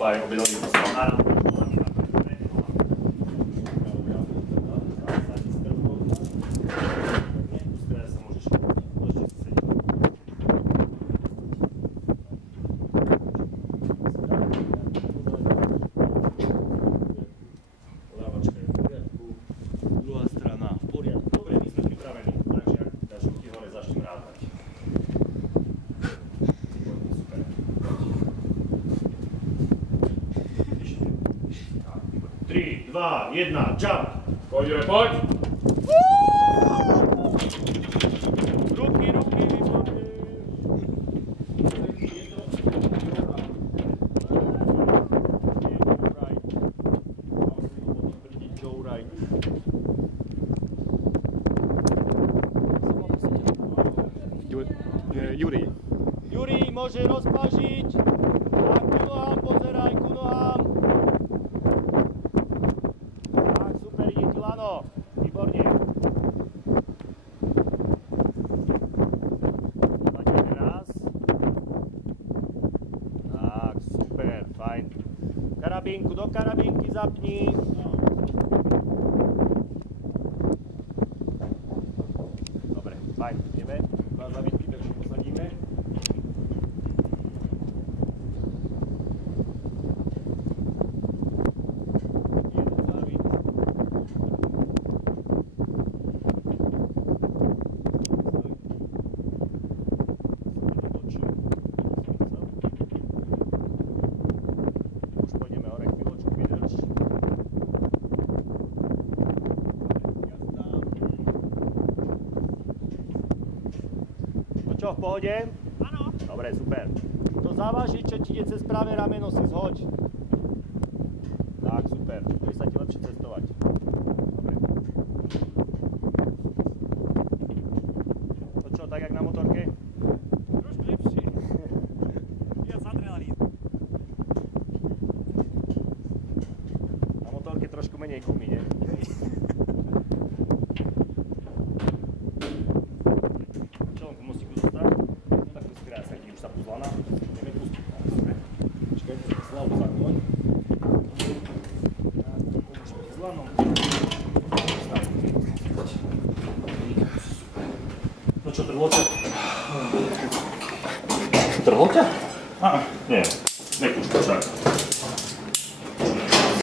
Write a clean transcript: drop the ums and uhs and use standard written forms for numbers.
Super, objevili to sa. Tri, dva, jedna, jump! Poď, poď! Ruky, ruky, výborne! Juri. Juri môže rozpažiť. Tak, ku nohám pozeraj, ku nohám. Tak, super, ide ti lano. Výborne. Zaďme raz. Tak, super, fajn. Karabínku do karabínky zapni. Dobre, fajn, ideme. Dva zabitky, takže posadíme. Čo, v pohode? Áno. Dobre, super. To závaží, čo ti ide cez pravé rameno, si zhoď. Tak, super. Bude sa ti lepšie cestovať. Dobre. To čo, tak jak na motorke? Trošku lepšie. Viac adrenalín. Na motorke trošku menej gumy, nie? No čo, trhlo ťa? Trhlo ťa? Nie.